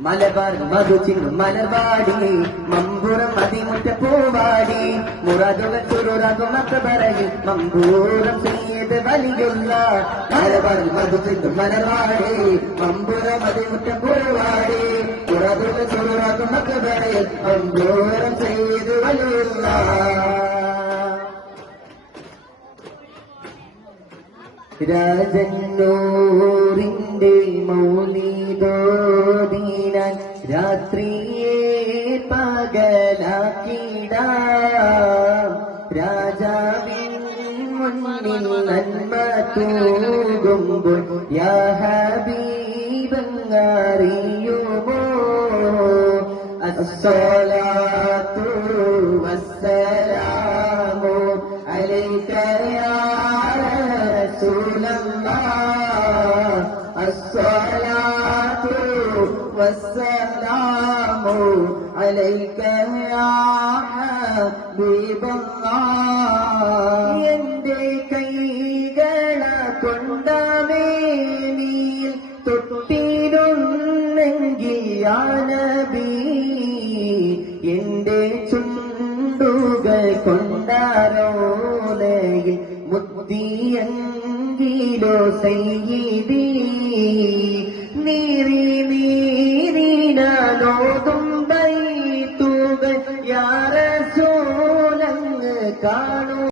മലബാർ മധുചിന്നും മലർവാടി മമ്പുറം അതിമുറ്റ പൂവാടി മുറാദുകൾ ചുരുറാകും അക്ബറയിൽ മമ്പൂരം ചെയ്ത് വലിയുള്ള മലബാർ മധുചിന്നും മലർവാടി മമ്പുറം അതിമുറ്റ പൂവാടി മുറാദുകൾ ചുരുറാകും അക്ബറയിൽ മമ്പൂരം ചെയ്ത് വലിയുള്ള രാജന്നൂറിന്റെ മൗലിദോദീനാൻ രാത്രിയെ പകലാക്കിടാം രാജാവിൻ മുന്നിൽ നന്മ തൂകുമ്പോൾ യാ ഹബീബങ്ങറിയുമോ അസ്സലാത്തു വസ്സലാമു അലൈക യാ الصلاة والسلام عليك يا حبيب الله എന്റെ കൈകള കൊണ്ടമേനിൽ തൊട്ടിരുന്നെങ്കിൽ യാ നബി എന്റെ ചുണ്ടുകൾ കൊണ്ടാരോലയിൽ മുത്തിയെങ്കിലോ സയ്യിദി